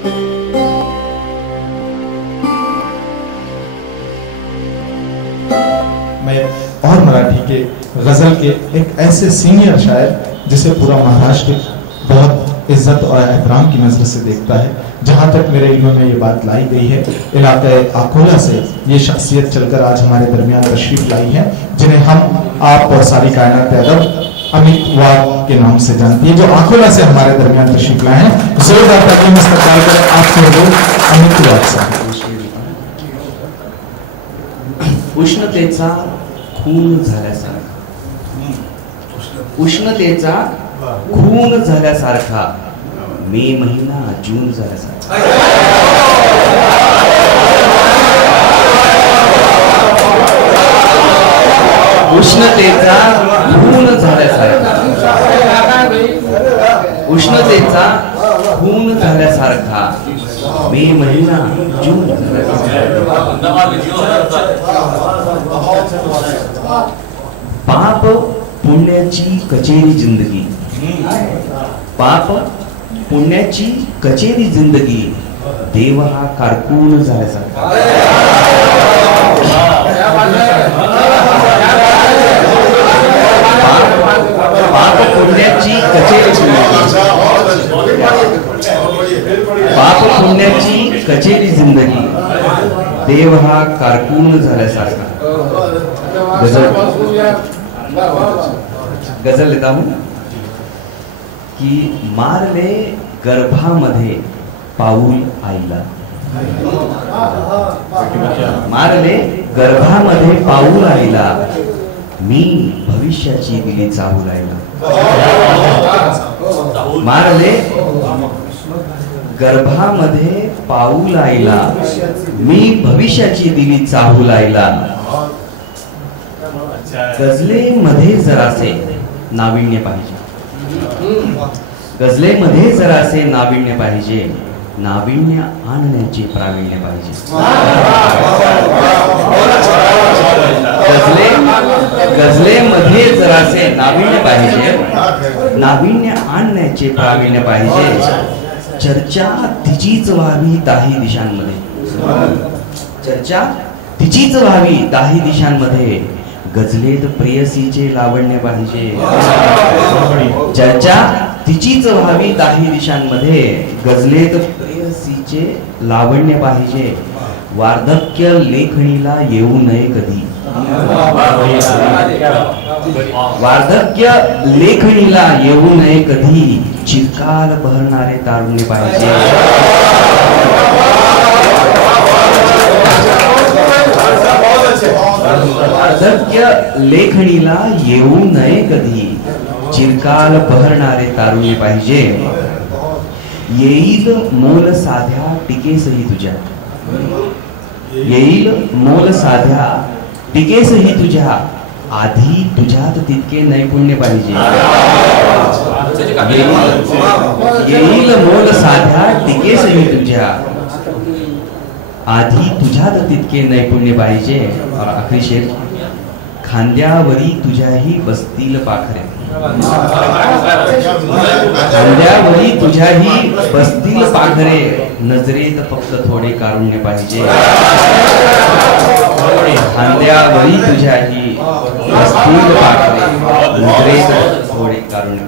मैं और मराठी के गजल के एक ऐसे सीनियर शायर जिसे पूरा महाराष्ट्र बहुत इज्जत और एहतराम की नजर से देखता है, जहां तक मेरे इल्म में ये बात लाई गई है, इलाके अकोला से ये शख्सियत चलकर आज हमारे दरमियान तशरीफ लाई है, जिन्हें हम आप और सारी कायनात अदब अमित वाग के नाम से जानती है, जो अकोला से हमारे दरमियान तशरीफ लाए हैं। जोरदार तालीम इस्तकबाल करें आपसे हो अमित वाग साहब। उष्णतेचा खून झाल्यासारखा, उष्णतेचा खून झाल्यासारखा, मे महिना जून झाल्यासारखा, उष्णतेचा खून झाल्यासारखा, उष्णतेचा खून झाल्यासारखा, मे महिना जून पाप पुण्याची कचेरी जिंदगी, पाप पुण्याची कचेरी जिंदगी, देव हा कारकून झाल्यासारखा, पाप पुण्याची कचेरी जिंदगी, पाप पुण्याची कचेरी जिंदगी, देव हा कारकून झाल्यासारखा. गजल लेता हूं की मारले गर्भामध्ये पाऊल आईला, मारले गर्भामध्ये पाऊल आईला, मी भविष्याची दिली चाहूल आईला, मारले गर्भामध्ये पाऊल आईला, मी भविष्याची दिली चाहूल आईला. गजलेमध्ये जरासे नाविन्य पाहिजे, गजलेमध्ये जरासे नाविन्य पाहिजे, नाविन्य आणण्याचे प्रावीण्य पाहिजे. गजलेमध्ये जरासे नाविन्य पाहिजे, नाविन्य आणण्याचे प्रावीण्य पाहिजे. चर्चा तिचीच व्हावी दाही दिशांमध्ये, चर्चा तिचीच व्हावी दाही दिशांमध्ये, गजलेत प्रेयसीचे लावण्य पाहिजे. चर्चा तिचीच व्हावी दाही दिशांमध्ये, गजलेत प्रेयसीचे लावण्य पाहिजे. वार्धक्य लेखणीला येऊ नये कधी, वार्धक्य लेखणीला येऊ नये कधी, चिरकाल बहरणारे तारुण्य पाहिजे. वार्धक्य लेखणीला येऊ नये कधी, चिरकाल बहरणारे तारुण्य पाहिजे. येईल मोल साध्या टिकेसही तुझ्या, येईल मोल साध्या टिकेसही तुझ्या, आधी तुझ्यात तितके नैपुण्य पाहिजे. येईल मोल साध्या टिकेसही तुझ्या, आधी तुझ्यात तितके नैपुण्य पाहिजे. और आखरी शेर, खांद्यावरी तुझ्याही बसतील पाखरे, खांद्यावरी तुझ्याही बसतील पाखरे, नजरेत फक्त थोडे कारुण्य पाहिजे. खांद्यावरी तुझ्याही बसतील पाखरे, नजरेत थोडे कारुण्य.